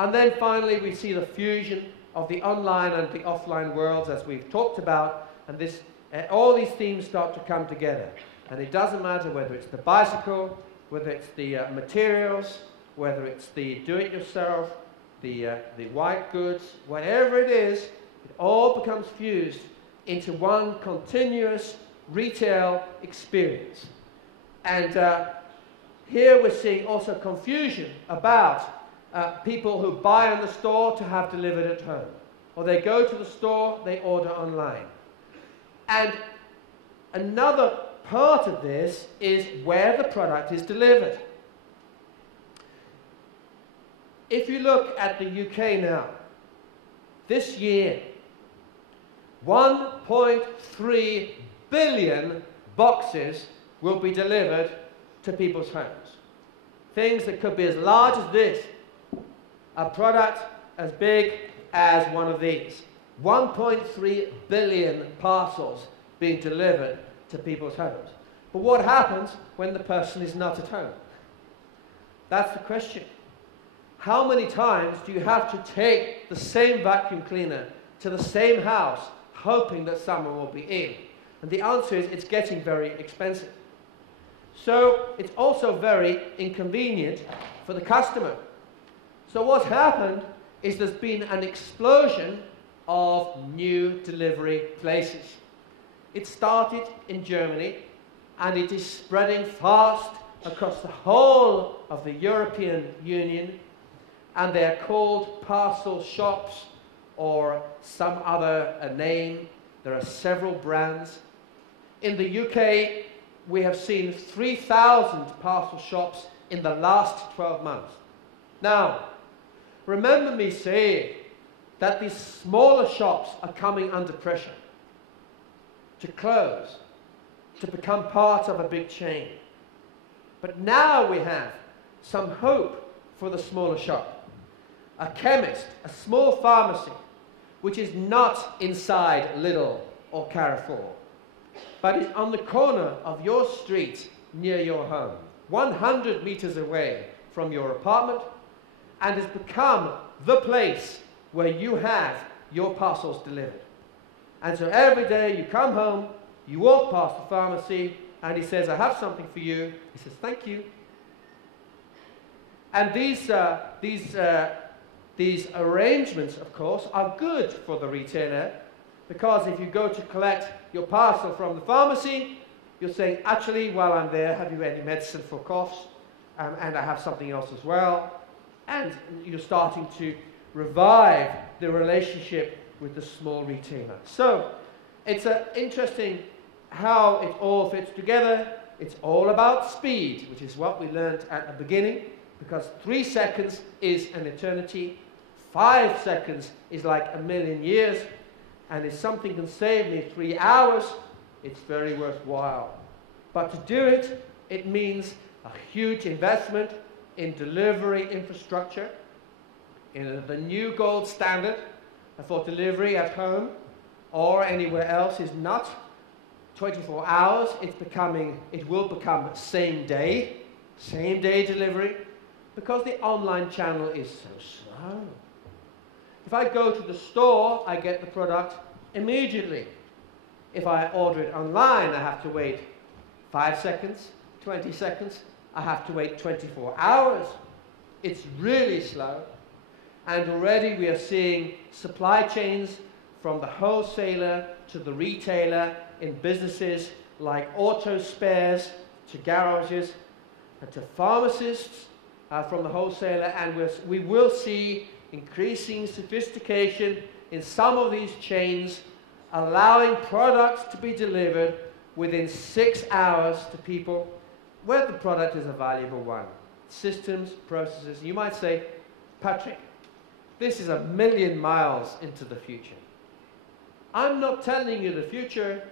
And then finally, we see the fusion of the online and the offline worlds, as we've talked about, and this, all these themes start to come together. And it doesn't matter whether it's the bicycle, whether it's the materials, whether it's the do-it-yourself, the white goods, whatever it is, it all becomes fused into one continuous retail experience. And here we're seeing also confusion about people who buy in the store to have delivered at home. Or they go to the store, they order online. And another part of this is where the product is delivered. If you look at the UK now, this year, 1.3 billion boxes will be delivered to people's homes. Things that could be as large as this, a product as big as one of these. 1.3 billion parcels being delivered to people's homes. But what happens when the person is not at home? That's the question. How many times do you have to take the same vacuum cleaner to the same house, hoping that someone will be in? And the answer is it's getting very expensive. So it's also very inconvenient for the customer. So what's happened is there's been an explosion of new delivery places. It started in Germany, and it is spreading fast across the whole of the European Union, and they're called parcel shops or some other name. There are several brands. In the UK, we have seen 3,000 parcel shops in the last 12 months. Now, remember me saying that these smaller shops are coming under pressure to close, to become part of a big chain. But now we have some hope for the smaller shop. A chemist, a small pharmacy, which is not inside Lidl or Carrefour, but is on the corner of your street near your home, 100 meters away from your apartment, and has become the place where you have your parcels delivered. And so every day you come home, you walk past the pharmacy, and he says, I have something for you. He says, thank you. And these arrangements, of course, are good for the retailer, because if you go to collect your parcel from the pharmacy, you're saying, actually, while I'm there, have you any medicine for coughs? And I have something else as well. And you're starting to revive the relationship with the small retailer. So it's interesting how it all fits together. It's all about speed, which is what we learned at the beginning, because 3 seconds is an eternity. 5 seconds is like a million years. And if something can save me 3 hours, it's very worthwhile. But to do it, it means a huge investment in delivery infrastructure, in the new gold standard for delivery at home or anywhere else is not 24 hours. It will become same day delivery, because the online channel is so slow. If I go to the store, I get the product immediately. If I order it online, I have to wait 5 seconds, 20 seconds. I have to wait 24 hours. It's really slow. And already we are seeing supply chains from the wholesaler to the retailer in businesses like auto spares to garages and to pharmacists from the wholesaler. And we will see increasing sophistication in some of these chains, allowing products to be delivered within 6 hours to people where the product is a valuable one. Systems, processes. You might say, Patrick, this is a million miles into the future. I'm not telling you the future,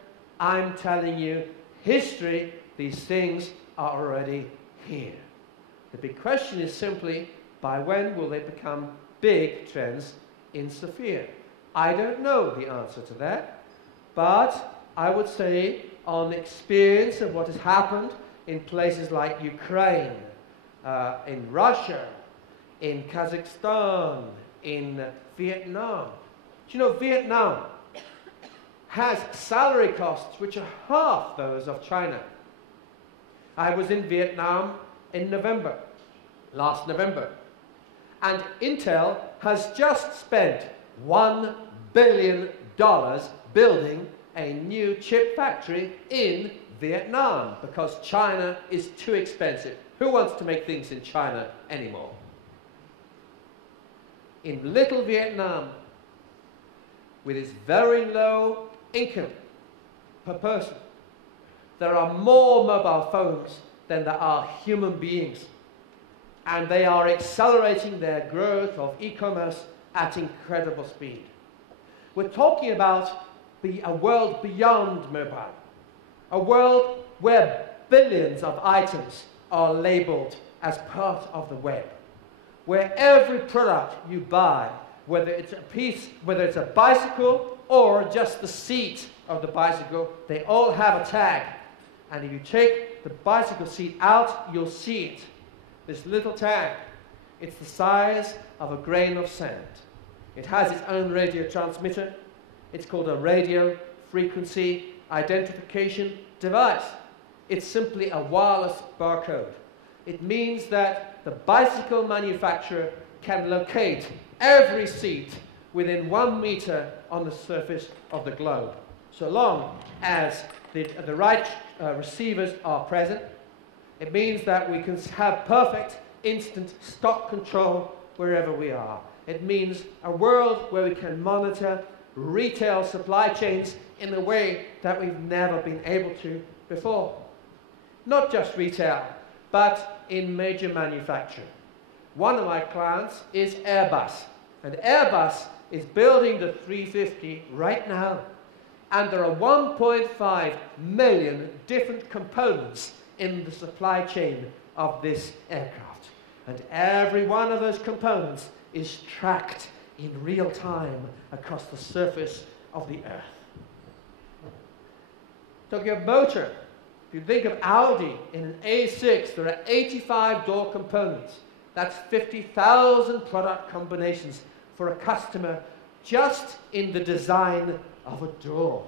I'm telling you history. These things are already here. The big question is simply, by when will they become big trends in Sophia? I don't know the answer to that, but I would say on experience of what has happened in places like Ukraine, in Russia, in Kazakhstan, in Vietnam. Do you know Vietnam has salary costs which are half those of China? I was in Vietnam in November, last November, and Intel has just spent $1 billion building a new chip factory in Vietnam because China is too expensive. Who wants to make things in China anymore? In little Vietnam, with its very low income per person, there are more mobile phones than there are human beings. And they are accelerating their growth of e-commerce at incredible speed. We're talking about a world beyond mobile. A world where billions of items are labeled as part of the web. Where every product you buy, whether it's a bicycle or just the seat of the bicycle, they all have a tag. And if you take the bicycle seat out, you'll see it. This little tag. It's the size of a grain of sand. It has its own radio transmitter. It's called a radio frequency identification device. It's simply a wireless barcode. It means that the bicycle manufacturer can locate every seat within 1 meter on the surface of the globe, so long as the right receivers are present. It means that we can have perfect instant stock control wherever we are. It means a world where we can monitor retail supply chains in a way that we've never been able to before. Not just retail, but in major manufacturing. One of my clients is Airbus, and Airbus is building the 350 right now. And there are 1.5 million different components in the supply chain of this aircraft. And every one of those components is tracked in real time across the surface of the Earth. Talking of motor, if you think of Audi in an A6, there are 85 door components. That's 50,000 product combinations for a customer just in the design of a door.